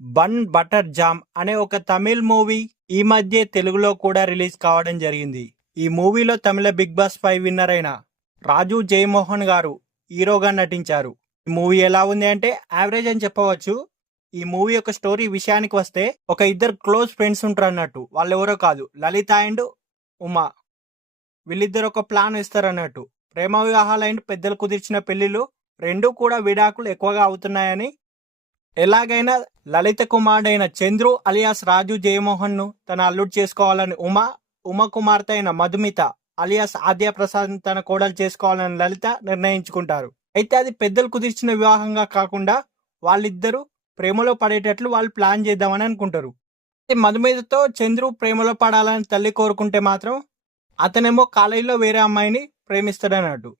Bun butter jam అనే ఒక Tamil movie ఈ మధ్య తెలుగులో కూడా రిలీజ్ కావడం జరిగింది. ఈ మూవీలో తమిళ బిగ్ బాస్ 5 విన్నర్ అయిన రాజు జయమోహన్ గారు హీరోగా నటించారు. ఈ మూవీ ఎలా ఉంది అంటే యావరేజ్ అని చెప్పవచ్చు. ఈ మూవీ యొక్క స్టోరీ విషయానికి వస్తే, ఒక ఇద్దరు క్లోజ్ ఫ్రెండ్స్ ఉంటారు అన్నట్టు. వాళ్ళు ఎవరో కాదు, లలిత అండ్ ఉమా. వీళ్ళిద్దరు ఒక ప్లాన్ ఇస్తారు అన్నట్టు. ప్రేమ వివాహాలు అండ్ పెద్దలు కుదిర్చిన పెళ్లిళ్ళు రెండూ కూడా విడాకులు ఎక్కువగా అవుతున్నాయని, ఎలాగైనా లలిత కుమారుడైన చంద్రు అలియాస్ రాజు జయమోహన్ ను తన అల్లుడు చేసుకోవాలని ఉమ కుమార్తె అయిన మధుమిత అలియాస్ ఆద్య ప్రసాద్ తన కోడలు చేసుకోవాలని లలిత నిర్ణయించుకుంటారు. అయితే అది పెద్దలు కుదిర్చిన వివాహంగా కాకుండా వాళ్ళిద్దరూ ప్రేమలో పడేటట్లు వాళ్ళు ప్లాన్ చేద్దామని అనుకుంటారు. మధుమితతో చంద్రు ప్రేమలో పడాలని తల్లి కోరుకుంటే మాత్రం అతనేమో కాలేజీలో వేరే అమ్మాయిని ప్రేమిస్తాడన్నట్టు.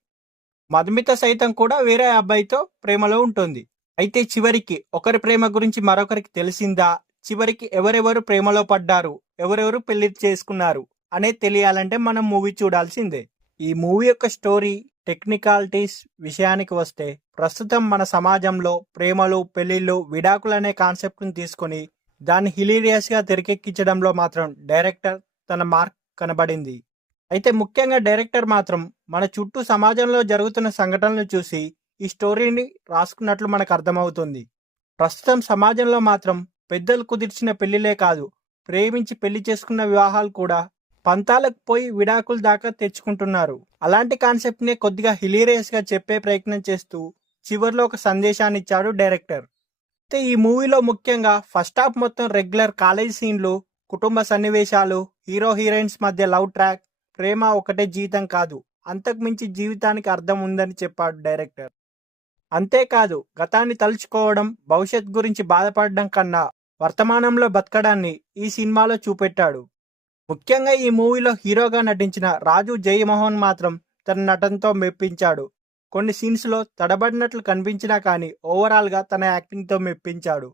మధుమిత సైతం కూడా వేరే అబ్బాయితో ప్రేమలో ఉంటుంది. అయితే చివరికి ఒకరి ప్రేమ గురించి మరొకరికి తెలిసిందా, చివరికి ఎవరెవరు ప్రేమలో పడ్డారు, ఎవరెవరు పెళ్లి చేసుకున్నారు అనేది తెలియాలంటే మనం మూవీ చూడాల్సిందే. ఈ మూవీ యొక్క స్టోరీ టెక్నికాలిటీస్ విషయానికి వస్తే, ప్రస్తుతం మన సమాజంలో ప్రేమలు, పెళ్లిళ్ళు, విడాకులు అనే కాన్సెప్ట్ని తీసుకొని దాన్ని హిలీరియస్గా తెరకెక్కించడంలో మాత్రం డైరెక్టర్ తన మార్క్ కనబడింది. అయితే ముఖ్యంగా డైరెక్టర్ మాత్రం మన చుట్టూ సమాజంలో జరుగుతున్న సంఘటనలు చూసి ఈ స్టోరీని రాసుకున్నట్లు మనకు అర్థమవుతుంది. ప్రస్తుతం సమాజంలో మాత్రం పెద్దలు కుదిర్చిన పెళ్లిలే కాదు, ప్రేమించి పెళ్లి చేసుకున్న వివాహాలు కూడా పంతాలకు పోయి విడాకుల దాకా తెచ్చుకుంటున్నారు. అలాంటి కాన్సెప్ట్ని కొద్దిగా హిలీరియస్గా చెప్పే ప్రయత్నం చేస్తూ చివరిలో ఒక సందేశాన్ని ఇచ్చాడు డైరెక్టర్. అయితే ఈ మూవీలో ముఖ్యంగా ఫస్ట్ హాఫ్ మొత్తం రెగ్యులర్ కాలేజ్ సీన్లు, కుటుంబ సన్నివేశాలు, హీరో హీరోయిన్స్ మధ్య లవ్ ట్రాక్, ప్రేమ ఒకటే జీవితం కాదు, అంతకు మించి జీవితానికి అర్థం ఉందని చెప్పాడు డైరెక్టర్. అంతేకాదు, గతాన్ని తలుచుకోవడం, భవిష్యత్ గురించి బాధపడడం కన్నా వర్తమానంలో బతకడాన్ని ఈ సినిమాలో చూపెట్టాడు. ముఖ్యంగా ఈ మూవీలో హీరోగా నటించిన రాజు జయమోహన్ మాత్రం తన నటనతో మెప్పించాడు. కొన్ని సీన్స్లో తడబడినట్లు కనిపించినా కానీ ఓవరాల్గా తన యాక్టింగ్తో మెప్పించాడు.